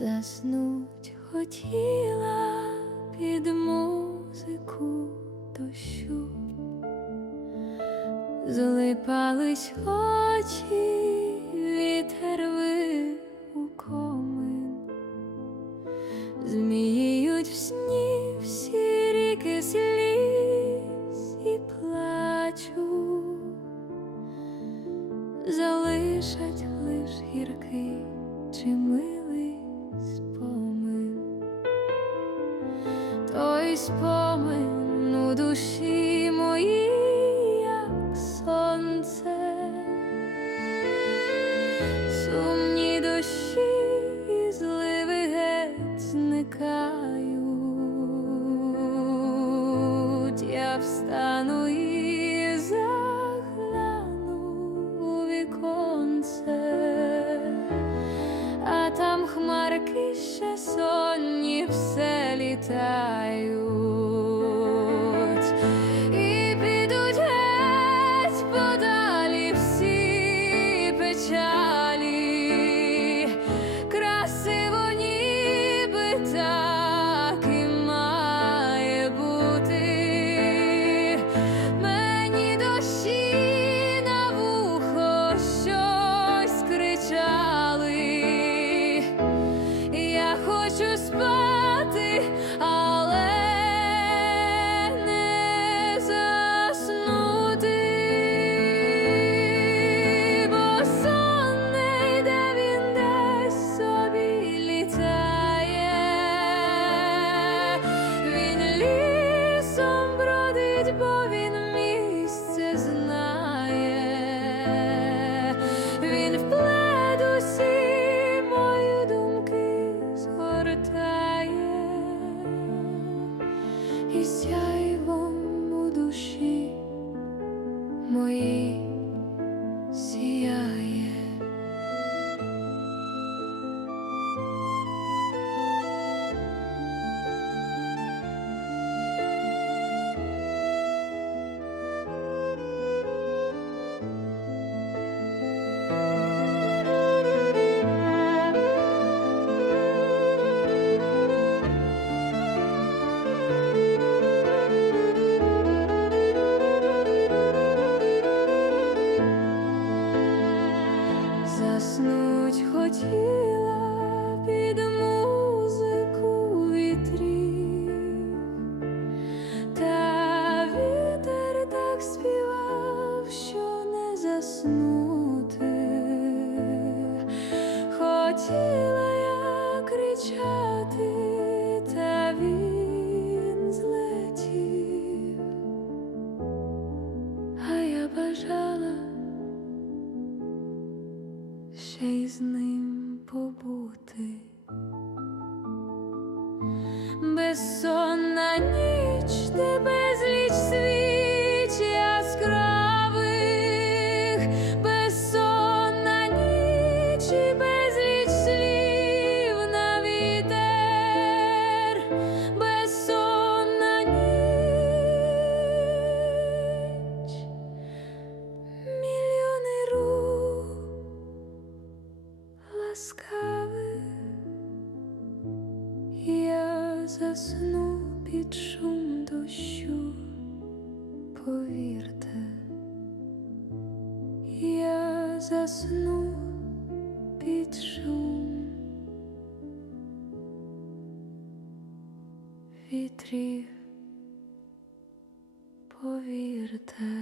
Заснуть хотіла під музику дощу, злипались очі, вітер вив спомин у душі моїй, як сонце, сумні дощі і зливи геть зникають, я встану і загляну у віконце. А там хмарки ще сонні все літають, і сяйвом у душі моїй Хотіла я кричати, та він злетів, а я бажала ще й з ним побути. Безсонна ніч, де засну під шум дощу, повірте, я засну під шум вітрів, повірте.